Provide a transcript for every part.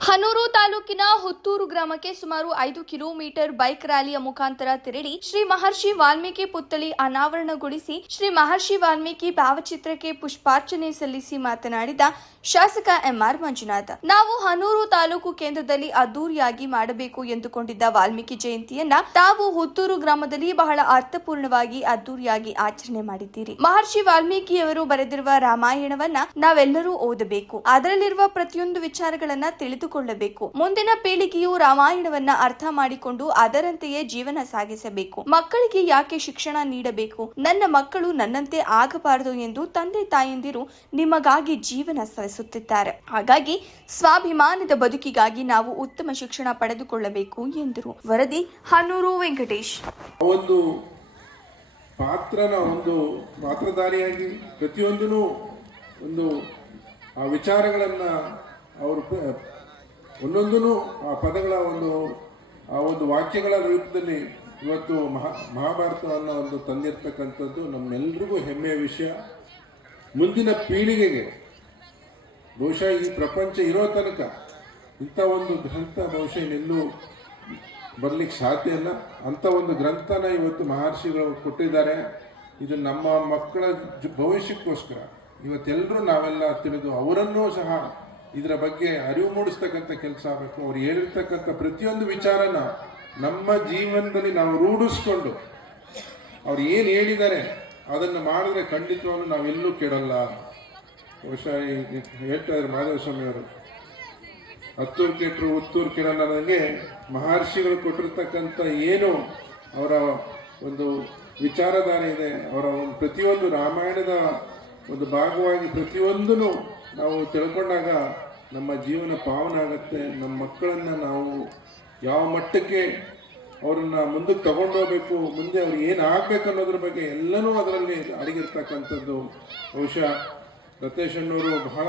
ಹನೂರು ತಾಲೂಕಿನ ಹುತ್ತೂರು ಗ್ರಾಮಕ್ಕೆ ಸುಮಾರು ಐದು ಕಿಲೋಮೀಟರ್ ಬೈಕ್ ರ್ಯಾಲಿಯ ಮುಖಾಂತರ ತೆರಳಿ ಶ್ರೀ ಮಹರ್ಷಿ ವಾಲ್ಮೀಕಿ ಪುತ್ಥಳಿ ಅನಾವರಣಗೊಳಿಸಿ ಶ್ರೀ ಮಹರ್ಷಿ ವಾಲ್ಮೀಕಿ ಭಾವಚಿತ್ರಕ್ಕೆ ಪುಷ್ಪಾರ್ಚನೆ ಸಲ್ಲಿಸಿ ಮಾತನಾಡಿದ ಶಾಸಕ ಎಂಆರ್ ಮಂಜುನಾಥ್, ನಾವು ಹನೂರು ತಾಲೂಕು ಕೇಂದ್ರದಲ್ಲಿ ಅದ್ದೂರಿಯಾಗಿ ಮಾಡಬೇಕು ಎಂದುಕೊಂಡಿದ್ದ ವಾಲ್ಮೀಕಿ ಜಯಂತಿಯನ್ನ ತಾವು ಹುತ್ತೂರು ಗ್ರಾಮದಲ್ಲಿ ಬಹಳ ಅರ್ಥಪೂರ್ಣವಾಗಿ ಅದ್ದೂರಿಯಾಗಿ ಆಚರಣೆ ಮಾಡಿದ್ದೀರಿ. ಮಹರ್ಷಿ ವಾಲ್ಮೀಕಿಯವರು ಬರೆದಿರುವ ರಾಮಾಯಣವನ್ನ ನಾವೆಲ್ಲರೂ ಓದಬೇಕು. ಅದರಲ್ಲಿರುವ ಪ್ರತಿಯೊಂದು ವಿಚಾರಗಳನ್ನ ತಿಳಿದುಕೊಳ್ಳಬೇಕು. ಮುಂದಿನ ಪೀಳಿಗೆಯು ರಾಮಾಯಣವನ್ನ ಅರ್ಥ ಮಾಡಿಕೊಂಡು ಅದರಂತೆಯೇ ಜೀವನ ಸಾಗಿಸಬೇಕು. ಮಕ್ಕಳಿಗೆ ಯಾಕೆ ಶಿಕ್ಷಣ ನೀಡಬೇಕು? ನನ್ನ ಮಕ್ಕಳು ನನ್ನಂತೆ ಆಗಬಾರದು ಎಂದು ತಂದೆ ತಾಯಂದಿರು ನಿಮಗಾಗಿ ಜೀವನ ಸವಿಸುತ್ತಿದ್ದಾರೆ ಹಾಗಾಗಿ ಸ್ವಾಭಿಮಾನದ ಬದುಕಿಗಾಗಿ ನಾವು ಉತ್ತಮ ಶಿಕ್ಷಣ ಪಡೆದುಕೊಳ್ಳಬೇಕು ಎಂದರು. ವರದಿ ಹನೂರು ವೆಂಕಟೇಶ್. ಒಂದು ಪಾತ್ರನ ಒಂದು ಪಾತ್ರಧಾರಿಯಾಗಿ ಪ್ರತಿಯೊಂದೂ ಒಂದು ಆ ವಿಚಾರಗಳನ್ನು ಅವರು ಒಂದೊಂದೂ ಆ, ಪದಗಳ ಒಂದು, ಆ, ಒಂದು ವಾಕ್ಯಗಳ ರೂಪದಲ್ಲಿ ಇವತ್ತು ಮಹಾ, ಮಹಾಭಾರತವನ್ನು ಒಂದು ತಂದಿರ್ತಕ್ಕಂಥದ್ದು ನಮ್ಮೆಲ್ರಿಗೂ ಹೆಮ್ಮೆಯ ವಿಷಯ. ಮುಂದಿನ ಪೀಳಿಗೆಗೆ, ಬಹುಶಃ ಈ ಪ್ರಪಂಚ ಇರೋ ತನಕ ಇಂಥ ಒಂದು ಗ್ರಂಥ ಬಹುಶಃ ಇನ್ನೆಲ್ಲೂ ಬರಲಿಕ್ಕೆ ಸಾಧ್ಯ ಇಲ್ಲ. ಅಂಥ ಒಂದು ಗ್ರಂಥನ ಇವತ್ತು ಮಹರ್ಷಿಗಳು ಕೊಟ್ಟಿದ್ದಾರೆ. ಇದು ನಮ್ಮ ಮಕ್ಕಳ ಭವಿಷ್ಯಕ್ಕೋಸ್ಕರ. ಇವತ್ತೆಲ್ಲರೂ ನಾವೆಲ್ಲ ತಿಳಿದು ಅವರನ್ನೂ ಸಹ ಇದರ ಬಗ್ಗೆ ಅರಿವು ಮೂಡಿಸ್ತಕ್ಕಂಥ ಕೆಲಸ ಆಗಬೇಕು. ಅವ್ರು ಹೇಳಿರ್ತಕ್ಕಂಥ ಪ್ರತಿಯೊಂದು ವಿಚಾರನ ನಮ್ಮ ಜೀವನದಲ್ಲಿ ನಾವು ರೂಢಿಸ್ಕೊಂಡು ಅವ್ರು ಏನು ಹೇಳಿದ್ದಾರೆ ಅದನ್ನು ಮಾಡಿದ್ರೆ ಖಂಡಿತವಾಗ್ಲೂ ನಾವೆಲ್ಲೂ ಕೆಡಲ್ಲ. ಬಹುಶಃ ಹೇಳ್ತಾ ಇದ್ದಾರೆ ಅವರು. ಹತ್ತೂರು ಕೆಟ್ಟರು ಹುತ್ತೂರು ಕೆಡಲ್ಲ ನನಗೆ ಮಹರ್ಷಿಗಳು ಕೊಟ್ಟಿರ್ತಕ್ಕಂಥ ಏನು ಅವರ ಒಂದು ವಿಚಾರಧಾರೆ ಇದೆ. ಅವರ ಒಂದು ಪ್ರತಿಯೊಂದು ರಾಮಾಯಣದ ಒಂದು ಭಾಗವಾಗಿ ಪ್ರತಿಯೊಂದನ್ನು ನಾವು ತಿಳ್ಕೊಂಡಾಗ ನಮ್ಮ ಜೀವನ ಪಾವನ ಆಗುತ್ತೆ. ನಮ್ಮ ಮಕ್ಕಳನ್ನು ನಾವು ಯಾವ ಮಟ್ಟಕ್ಕೆ ಅವರನ್ನು ಮುಂದಕ್ಕೆ ತಗೊಂಡು ಹೋಗ್ಬೇಕು, ಮುಂದೆ ಅವ್ರು ಏನು ಆಗ್ಬೇಕು ಅನ್ನೋದ್ರ ಬಗ್ಗೆ ಎಲ್ಲನೂ ಅದರಲ್ಲಿ ಅಡಗಿರ್ತಕ್ಕಂಥದ್ದು. ಬಹುಶಃ ರತೇಶ್ ಅಣ್ಣವರು ಬಹಳ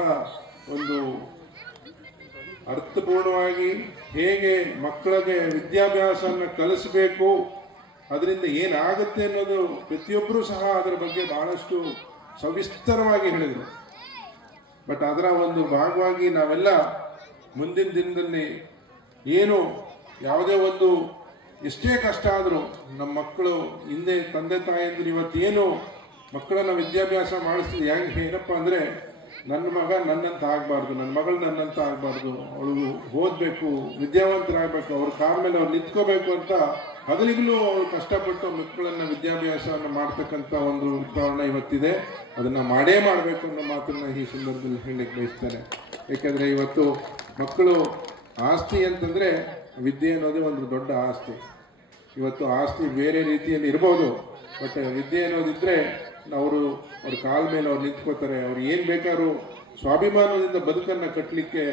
ಒಂದು ಅರ್ಥಪೂರ್ಣವಾಗಿ ಹೇಗೆ ಮಕ್ಕಳಿಗೆ ವಿದ್ಯಾಭ್ಯಾಸವನ್ನು ಕಲಿಸಬೇಕು, ಅದರಿಂದ ಏನಾಗುತ್ತೆ ಅನ್ನೋದು ಪ್ರತಿಯೊಬ್ಬರೂ ಸಹ ಅದರ ಬಗ್ಗೆ ಬಹಳಷ್ಟು ಸವಿಸ್ತರವಾಗಿ ಹೇಳಿದರು. ಬಟ್ ಅದರ ಒಂದು ಭಾಗವಾಗಿ ನಾವೆಲ್ಲ ಮುಂದಿನ ದಿನದಲ್ಲಿ ಏನು ಯಾವುದೇ ಒಂದು ಎಷ್ಟೇ ಕಷ್ಟ ಆದರೂ ನಮ್ಮ ಮಕ್ಕಳು ಹಿಂದೆ ತಂದೆ ತಾಯಿಯಂದ್ರೆ ಇವತ್ತೇನು ಮಕ್ಕಳನ್ನು ವಿದ್ಯಾಭ್ಯಾಸ ಮಾಡಿಸ್ತೀವಿ ಯಾಕೆ ಏನಪ್ಪ ಅಂದರೆ ನನ್ನ ಮಗ ನನ್ನಂತ ಆಗಬಾರ್ದು, ನನ್ನ ಮಗಳು ನನ್ನಂತ ಆಗಬಾರ್ದು, ಅವಳು ಓದಬೇಕು, ವಿದ್ಯಾವಂತರಾಗಬೇಕು, ಅವ್ರ ಕಾಲ ಮೇಲೆ ಅವ್ರು ನಿಂತ್ಕೋಬೇಕು ಅಂತ ಹಗಲಿಗಲೂ ಅವ್ರು ಕಷ್ಟಪಟ್ಟು ಮಕ್ಕಳನ್ನ ವಿದ್ಯಾಭ್ಯಾಸವನ್ನು ಮಾಡ್ತಕ್ಕಂಥ ಒಂದು ವಾತಾವರಣ ಇವತ್ತಿದೆ. ಅದನ್ನು ಮಾಡೇ ಮಾಡಬೇಕು ಅನ್ನೋ ಮಾತನ್ನು ಈ ಸಂದರ್ಭದಲ್ಲಿ ಹೇಳಲಿಕ್ಕೆ ಬಯಸ್ತಾರೆ ಯಾಕಂದ್ರೆ ಇವತ್ತು ಮಕ್ಕಳು ಆಸ್ತಿ ಅಂತಂದರೆ ವಿದ್ಯೆ ಅನ್ನೋದೇ ಒಂದು ದೊಡ್ಡ ಆಸ್ತಿ. ಇವತ್ತು ಆಸ್ತಿ ಬೇರೆ ರೀತಿಯಲ್ಲಿ ಇರ್ಬೋದು, ಬಟ್ ವಿದ್ಯೆ ಅನ್ನೋದಿದ್ರೆ ಅವರು, ಅವ್ರ ಕಾಲ ಮೇಲೆ ಅವ್ರು ನಿಂತ್ಕೋತಾರೆ. ಅವ್ರು ಏನು ಬೇಕಾದ್ರೂ ಸ್ವಾಭಿಮಾನದಿಂದ ಬದುಕನ್ನು ಕಟ್ಟಲಿಕ್ಕೆ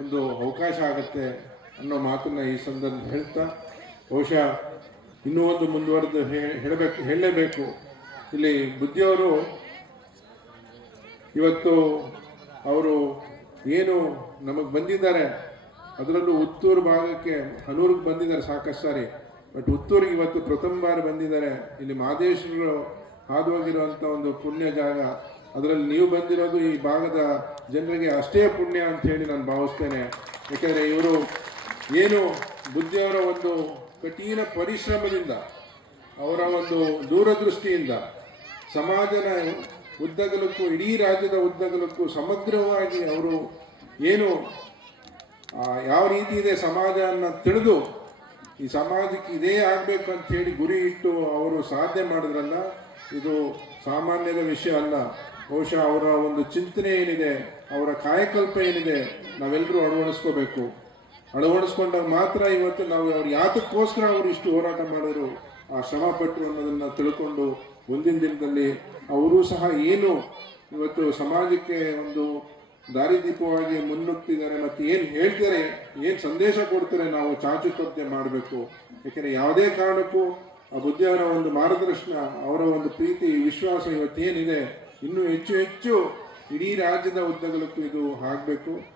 ಒಂದು ಅವಕಾಶ ಆಗುತ್ತೆ ಅನ್ನೋ ಮಾತನ್ನು ಈ ಸಂದರ್ಭದಲ್ಲಿ ಹೇಳ್ತಾ, ಬಹುಶಃ ಇನ್ನೂ ಒಂದು ಮುಂದುವರೆದು ಹೇಳಬೇಕು, ಹೇಳಲೇಬೇಕು. ಇಲ್ಲಿ ಬುದ್ಧಿಯವರು ಇವತ್ತು ಅವರು ಏನು ನಮಗೆ ಬಂದಿದ್ದಾರೆ, ಅದರಲ್ಲೂ ಉತ್ತೂರು ಭಾಗಕ್ಕೆ ಹನೂರಿಗೆ ಬಂದಿದ್ದಾರೆ ಸಾಕಷ್ಟು ಸಾರಿ. ಬಟ್ ಉತ್ತೂರಿಗೆ ಇವತ್ತು ಪ್ರಥಮ ಬಾರಿ ಬಂದಿದ್ದಾರೆ. ಇಲ್ಲಿ ಮಹದೇಶ್ವರಗಳು ಹಾದು ಹೋಗಿರುವಂಥ ಒಂದು ಪುಣ್ಯ ಜಾಗ. ಅದರಲ್ಲಿ ನೀವು ಬಂದಿರೋದು ಈ ಭಾಗದ ಜನರಿಗೆ ಅಷ್ಟೇ ಪುಣ್ಯ ಅಂತ ಹೇಳಿ ನಾನು ಭಾವಿಸ್ತೇನೆ. ಯಾಕೆಂದರೆ ಇವರು ಏನು ಬುದ್ಧಿಯವರ ಒಂದು ಕಠಿಣ ಪರಿಶ್ರಮದಿಂದ, ಅವರ ಒಂದು ದೂರದೃಷ್ಟಿಯಿಂದ ಸಮಾಜದ ಉದ್ದಗಲಕ್ಕೂ, ಇಡೀ ರಾಜ್ಯದ ಉದ್ದಗಲಕ್ಕೂ ಸಮಗ್ರವಾಗಿ ಅವರು ಏನು ಯಾವ ರೀತಿ ಇದೆ ಸಮಾಜ ಅನ್ನ ತಿಳಿದು ಈ ಸಮಾಜಕ್ಕೆ ಇದೇ ಆಗಬೇಕು ಅಂತ ಹೇಳಿ ಗುರಿ ಇಟ್ಟು ಅವರು ಸಾಧನೆ ಮಾಡಿದ್ರಲ್ಲ ಇದು ಸಾಮಾನ್ಯದ ವಿಷಯ ಅಲ್ಲ. ಬಹುಶಃ ಅವರ ಒಂದು ಚಿಂತನೆ ಏನಿದೆ, ಅವರ ಕಾಯಕಲ್ಪ ಏನಿದೆ, ನಾವೆಲ್ಲರೂ ಅಳವಡಿಸ್ಕೋಬೇಕು. ಅಳವಡಿಸ್ಕೊಂಡಾಗ ಮಾತ್ರ ಇವತ್ತು ನಾವು ಅವ್ರು ಯಾತಕ್ಕೋಸ್ಕರ ಅವರು ಇಷ್ಟು ಹೋರಾಟ ಮಾಡಿದ್ರು, ಆ ಶ್ರಮ ಪಟ್ಟರು ಅನ್ನೋದನ್ನ ತಿಳ್ಕೊಂಡು ಮುಂದಿನ ದಿನದಲ್ಲಿ ಅವರು ಸಹ ಏನು ಇವತ್ತು ಸಮಾಜಕ್ಕೆ ಒಂದು ದಾರಿದೀಪವಾಗಿ ಮುನ್ನುಗ್ತಿದ್ದಾರೆ ಮತ್ತು ಏನು ಹೇಳ್ತಾರೆ, ಏನು ಸಂದೇಶ ಕೊಡ್ತಾರೆ ನಾವು ಚಾಚು ಮಾಡಬೇಕು. ಯಾಕೆಂದರೆ ಯಾವುದೇ ಕಾರಣಕ್ಕೂ ಬುದ್ಧಿಯವರ ಒಂದು ಮಾರ್ಗದರ್ಶನ, ಅವರ ಒಂದು ಪ್ರೀತಿ, ವಿಶ್ವಾಸ ಇವತ್ತೇನಿದೆ, ಇನ್ನೂ ಹೆಚ್ಚು ಹೆಚ್ಚು ಇಡೀ ರಾಜ್ಯದ ಉದ್ದಗಲಕ್ಕೂ ಇದು ಆಗಬೇಕು.